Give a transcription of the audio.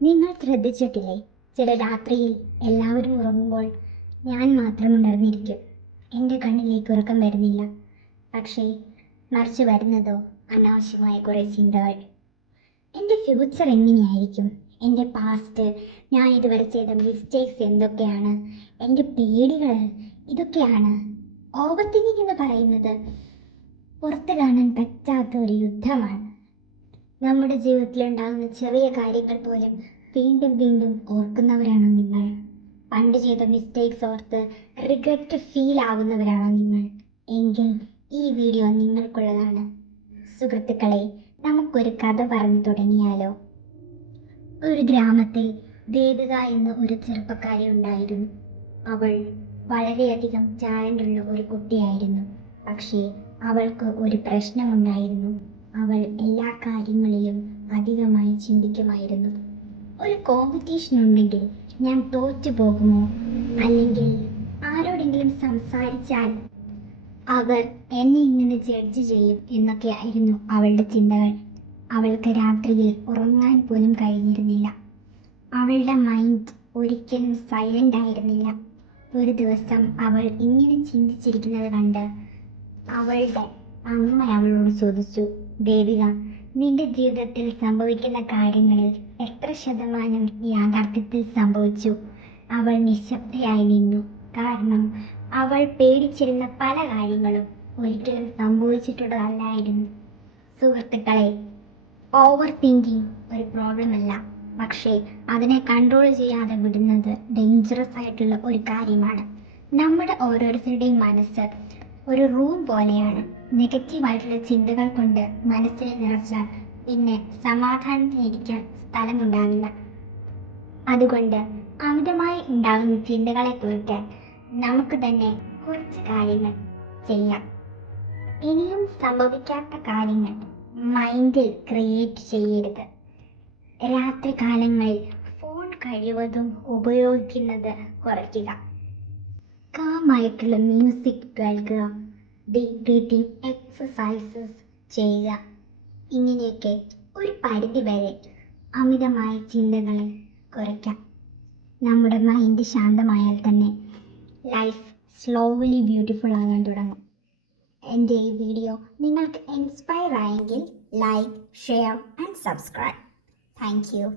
നിങ്ങൾ ശ്രദ്ധിച്ചിട്ടില്ലേ, ചില രാത്രിയിൽ എല്ലാവരും ഉറങ്ങുമ്പോൾ ഞാൻ മാത്രം ഉണർന്നിരിക്കും. എൻ്റെ കണ്ണിലേക്ക് ഉറക്കം വരുന്നില്ല, പക്ഷേ മറിച്ച് വരുന്നതോ അനാവശ്യമായ കുറേ ചിന്തകൾ. എൻ്റെ ഫ്യൂച്ചർ എങ്ങനെയായിരിക്കും, എൻ്റെ പാസ്റ്റ്, ഞാൻ ഇതുവരെ ചെയ്ത മിസ്റ്റേക്സ് എന്തൊക്കെയാണ്, എൻ്റെ പേടികൾ ഇതൊക്കെയാണ്. ഓവർ തിങ്കിങ് എന്ന് പറയുന്നത് പുറത്ത് കാണാൻ പറ്റാത്ത ഒരു യുദ്ധമാണ്. നമ്മുടെ ജീവിതത്തിലുണ്ടാകുന്ന ചെറിയ കാര്യങ്ങൾ പോലും വീണ്ടും വീണ്ടും ഓർക്കുന്നവരാണോ നിങ്ങൾ? പണ്ട് ചെയ്ത മിസ്റ്റേക്സ് ഓർത്ത് റിഗ്രറ്റ് ഫീൽ ആവുന്നവരാണോ നിങ്ങൾ? എങ്കിൽ ഈ വീഡിയോ നിങ്ങൾക്കുള്ളതാണ്. സുഹൃത്തുക്കളെ, നമുക്കൊരു കഥ പറഞ്ഞു തുടങ്ങിയാലോ? ഒരു ഗ്രാമത്തിൽ ദേവിക എന്ന ഒരു ചെറുപ്പക്കാരി ഉണ്ടായിരുന്നു. അവൾ വളരെയധികം ടാലൻ്റുള്ള ഒരു കുട്ടിയായിരുന്നു. പക്ഷേ അവൾക്ക് ഒരു പ്രശ്നമുണ്ടായിരുന്നു. അവൾ എല്ലാ കാര്യങ്ങളിലും അധികമായി ചിന്തിക്കുമായിരുന്നു. ഒരു കോമ്പറ്റീഷൻ ഉണ്ടെങ്കിൽ ഞാൻ തോറ്റു പോകുമോ, അല്ലെങ്കിൽ ആരോടെങ്കിലും സംസാരിച്ചാൽ അവർ എന്നെ ഇങ്ങനെ ജഡ്ജ് ചെയ്യും എന്നൊക്കെയായിരുന്നു അവളുടെ ചിന്തകൾ. അവൾക്ക് രാത്രിയിൽ ഉറങ്ങാൻ പോലും കഴിഞ്ഞിരുന്നില്ല. അവളുടെ മൈൻഡ് ഒരിക്കലും സൈലൻ്റ് ആയിരുന്നില്ല. ഒരു ദിവസം അവൾ ഇങ്ങനെ ചിന്തിച്ചിരിക്കുന്നത് കണ്ട് അവളുടെ അമ്മ അവളോട് ചോദിച്ചു, ദേവിക, നിന്റെ ജീവിതത്തിൽ സംഭവിക്കുന്ന കാര്യങ്ങളിൽ എത്ര ശതമാനം യാഥാർത്ഥ്യത്തിൽ സംഭവിച്ചു? അവൾ നിശബ്ദയായി നിന്നു. കാരണം അവൾ പേടിച്ചിരുന്ന പല കാര്യങ്ങളും ഒരിക്കലും സംഭവിച്ചിട്ടുള്ളതല്ലായിരുന്നു. സുഹൃത്തുക്കളെ, ഓവർ തിങ്കിങ് ഒരു പ്രോബ്ലം അല്ല, പക്ഷേ അതിനെ കൺട്രോൾ ചെയ്യാതെ വിടുന്നത് ഡേഞ്ചറസ് ആയിട്ടുള്ള ഒരു കാര്യമാണ്. നമ്മുടെ ഓരോരുത്തരുടെയും മനസ്സ് ഒരു റൂം പോലെയാണ്. നെഗറ്റീവായിട്ടുള്ള ചിന്തകൾ കൊണ്ട് മനസ്സിനെ നിറച്ചാൽ പിന്നെ സമാധാനത്തിലിരിക്കാൻ സ്ഥലമുണ്ടാവില്ല. അതുകൊണ്ട് അമിതമായി ഉണ്ടാകുന്ന ചിന്തകളെ കുറിക്കാൻ നമുക്ക് തന്നെ കുറച്ച് കാര്യങ്ങൾ ചെയ്യാം. ഇനിയും സംഭവിക്കാത്ത കാര്യങ്ങൾ മൈൻഡിൽ ക്രിയേറ്റ് ചെയ്യരുത്. രാത്രി കാലങ്ങളിൽ ഫോൺ കഴിവതും ഉപയോഗിക്കുന്നത് കുറയ്ക്കുക. കാമായിട്ടുള്ള മ്യൂസിക് കേൾക്കുക. ഡീപ് ബ്രീത്തിങ് എക്സസൈസസ് ചെയ്യുക. ഇങ്ങനെയൊക്കെ ഒരു പരിധി വരെ അമിതമായ ചിന്തകളെ കുറയ്ക്കാം. നമ്മുടെ മൈൻഡ് ശാന്തമായാൽ തന്നെ ലൈഫ് സ്ലോലി ബ്യൂട്ടിഫുൾ ആകാൻ തുടങ്ങും. എൻ്റെ ഈ വീഡിയോ നിങ്ങൾക്ക് ഇൻസ്പയർ ആയെങ്കിൽ like, share and subscribe. Thank you.